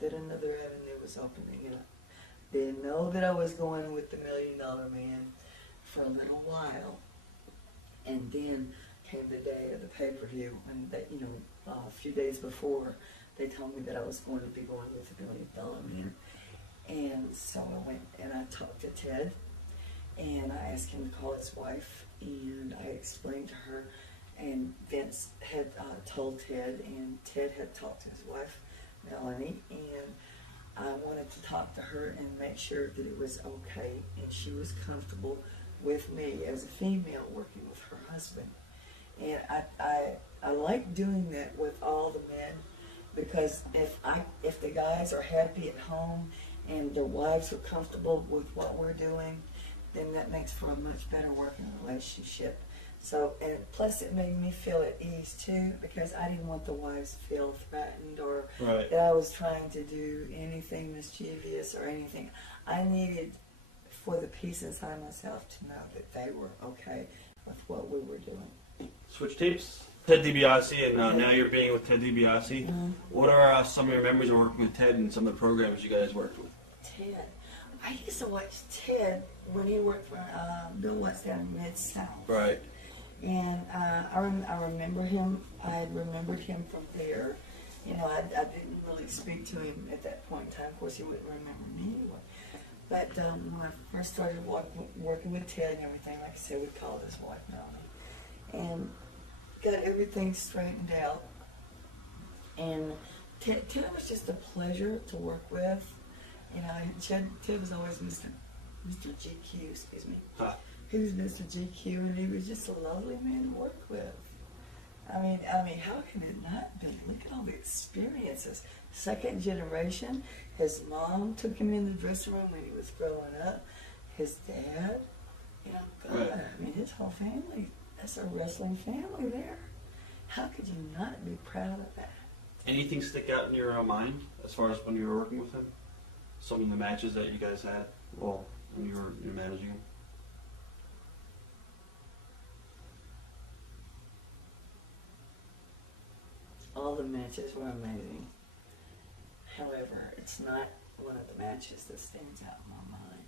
that another avenue was opening, and I didn't know that I was going with the $1 Million Man for a little while. And then came the day of the pay-per-view, and they, a few days before, they told me that I was going to be going with the $1 Million Man. And so I went and I talked to Ted, and I asked him to call his wife, and I explained to her, and Vince had told Ted, and Ted had talked to his wife, Melanie, and I wanted to talk to her and make sure that it was okay, and she was comfortable with me as a female working with her husband. And I like doing that with all the men, because if the guys are happy at home and their wives are comfortable with what we're doing, then that makes for a much better working relationship. So, and plus it made me feel at ease too, because I didn't want the wives to feel threatened or that I was trying to do anything mischievous or anything. I needed for the peace inside myself to know that they were okay with what we were doing. Switch tapes. Ted Dibiase, and now you're being with Ted Dibiase. Mm-hmm. What are some of your memories of working with Ted and some of the programs you guys worked with? Ted. I used to watch Ted when he worked for Bill Watts down in Mid-South. Right. And I remember him. I remembered him from there. I didn't really speak to him at that point in time. Of course, he wouldn't remember me anyway. But when I first started working with Ted and everything, like I said, we called his wife Melanie, and got everything straightened out. And Ted was just a pleasure to work with. Ted was always Mr. GQ, excuse me. Huh. He was Mr. GQ, and he was just a lovely man to work with. I mean, how can it not be? Look at all the experiences. Second generation. His mom took him in the dressing room when he was growing up. His dad, God, Right. I mean, his whole family. That's a wrestling family there. How could you not be proud of that? Anything stick out in your mind as far as when you were working with him? Some of the matches that you guys had, when you were managing him? All the matches were amazing. However, it's not one of the matches that stands out in my mind.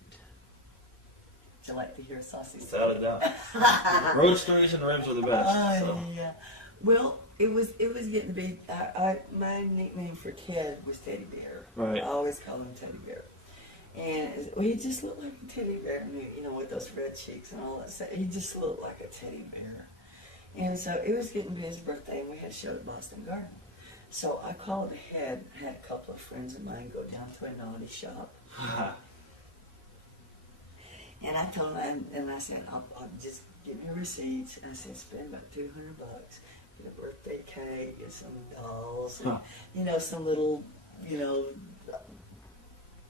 Would you like to hear Saucy? Without a doubt. Road stories and revs are the best. So. Yeah. Well, it was getting to be. My nickname for Ted was Teddy Bear. Right. I always called him Teddy Bear, and he just looked like a teddy bear. With those red cheeks and all that stuff. He just looked like a teddy bear. And so it was getting to be his birthday, and we had a show at Boston Garden. So I called ahead, had a couple of friends of mine go down to a naughty shop. And I told him, and I said, I'll just give me receipts. And I said, spend about $200, get a birthday cake, get some dolls, and, some little,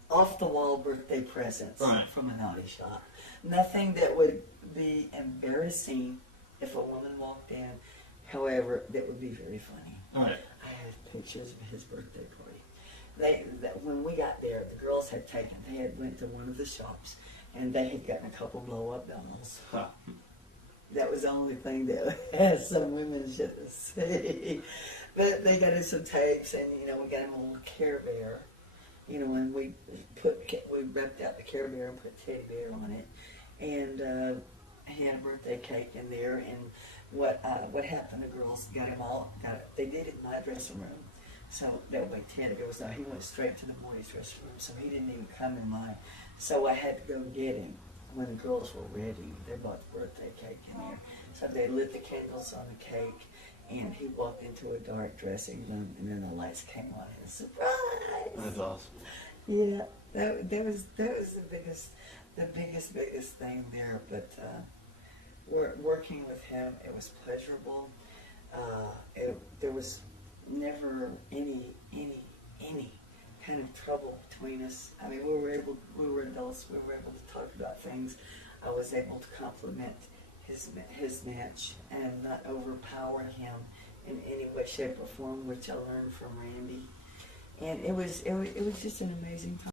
off-the-wall birthday presents from a naughty shop. Nothing that would be embarrassing if a woman walked in. However, that would be very funny. Right. I had pictures of his birthday party. When we got there, the girls had went to one of the shops, and they had gotten a couple blow-up dolls. Huh. That was the only thing that had some women should see. But they got us some tapes, and we got him a little Care Bear. And we wrapped out the Care Bear and put Teddy Bear on it, and he had a birthday cake in there. And what happened? The girls got it. They did it in my dressing room. So that way Ted goes out. He went straight to the boys' dressing room, so he didn't even come in mine. So I had to go get him when the girls were ready. They brought the birthday cake in there. So they lit the candles on the cake, and he walked into a dark dressing room, and then the lights came on, and surprise! That's awesome. Yeah, that was the biggest thing there. But working with him, it was pleasurable. There was never any kind of trouble between us. I mean, we were adults. We were able to talk about things. I was able to compliment his match and not overpower him in any way, shape, or form, which I learned from Randy. And it was just an amazing time.